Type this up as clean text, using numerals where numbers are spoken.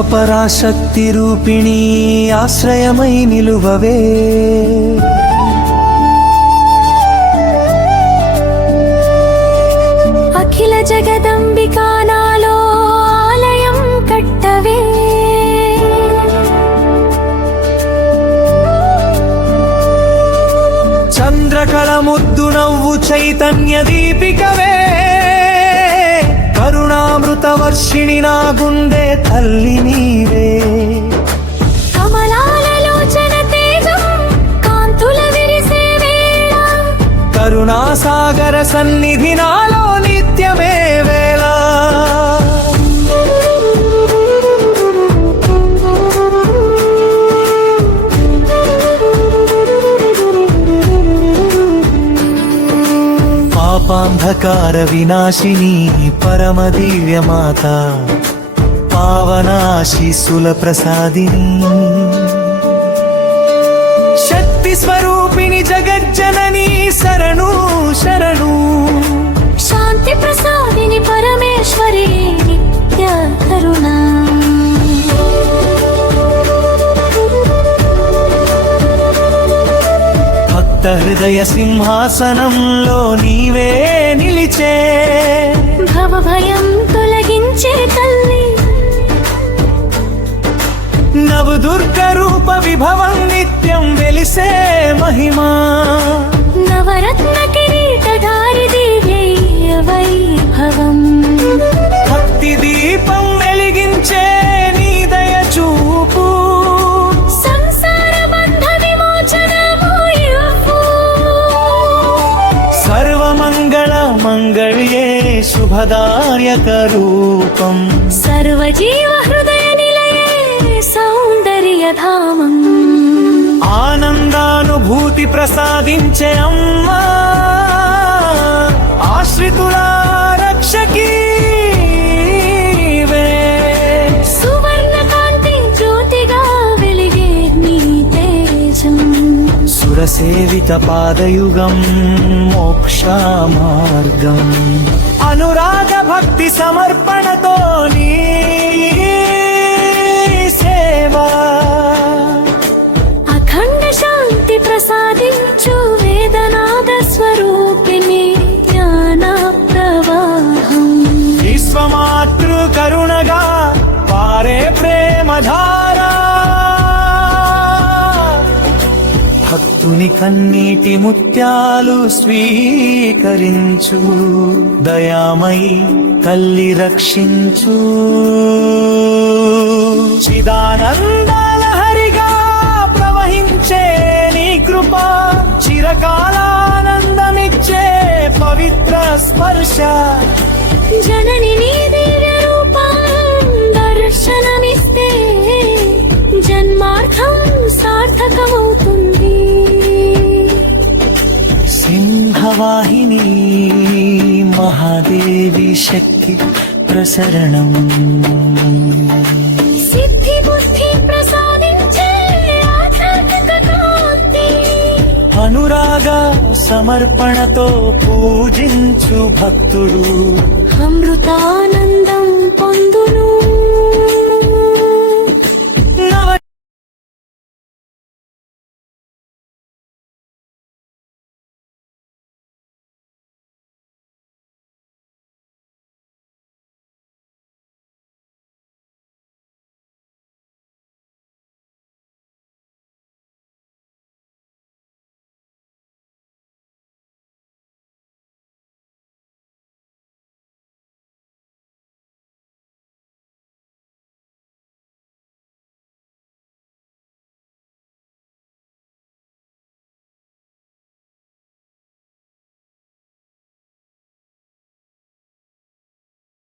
పరాశక్తి రూపిణి ఆశ్రయమై నిలువవే. అఖిల జగదంబికా నాలో ఆలయం కట్టవే. చంద్రకళ ముద్దు నవ్వు చైతన్య దీపికవే. కరుణామృత వర్షిణి నా గుండె తల్లి నీవే. కమలాలలోచన తేజం కాంతుల విరిసే వేళ. కరుణాసాగర సన్నిధి నాలో నిత్యమే వేళ. పాపాంధకార వినాశిని పరమ దివ్యమాత పావనాశీసుల ప్రసాదిని. శక్తి స్వరూపిణి జగజ్జనని శరణు శరణు. శాంతి ప్రసాదిని పరమేశ్వరి నిత్య కరుణా. భక్త హృదయ సింహాసనంలో నీవే నిలిచే. భవ భయం తొలగించే తల్లి. నవదుర్గ రూప విభవం నిత్యం వెలిసే మహిమా. నవరత్న కిరీటధారి దివ్య వైభవం. భక్తి దీపం వెలిగించే నీ దయ చూపు. సంసార బంధ విమోచనము ఇవ్వు. సర్వమంగళ మంగళ్యే శుభదాయక రూపం. సర్వజీవ హృదయ నిలయే సౌందర్య ధామం. ఆనందానుభూతి ప్రసాదించే అమ్మా. ఆశ్రితుల రక్షకీ సువర్ణ కాంతి జ్యోతిగా వెలిగే నీ తేజం. సురసేవిత పాదయుగం మోక్ష మార్గం. అనురాగ భక్తి సమర్పణతో నీ సేవా. అఖండ శాంతి ప్రసాదించు వేదనాద స్వరూపిణి జ్ఞాన ప్రవాహం. విశ్వమాతృ కరుణగా పారే ప్రేమధారా. భక్తుని కన్నీటి ముత్యాలు స్వీకరించు. దయామయి తల్లి రక్షించు. చిదానందలహరిగా ప్రవహించే నీ కృప. చిరకాలానందమిచ్చే పవిత్ర స్పర్శ. జనని నీ దివ్య రూపం దర్శనమిస్తే జన్మార్థం సార్థకమవుతుంది. సింహవాహిని మహాదేవి శక్తి ప్రసరణం. సిద్ధి బుద్ధి ప్రసాదించే ఆధ్యాత్మిక కాంతి. అనురాగ సమర్పణతో పూజించు భక్తుడు అమృతానందం పొందును.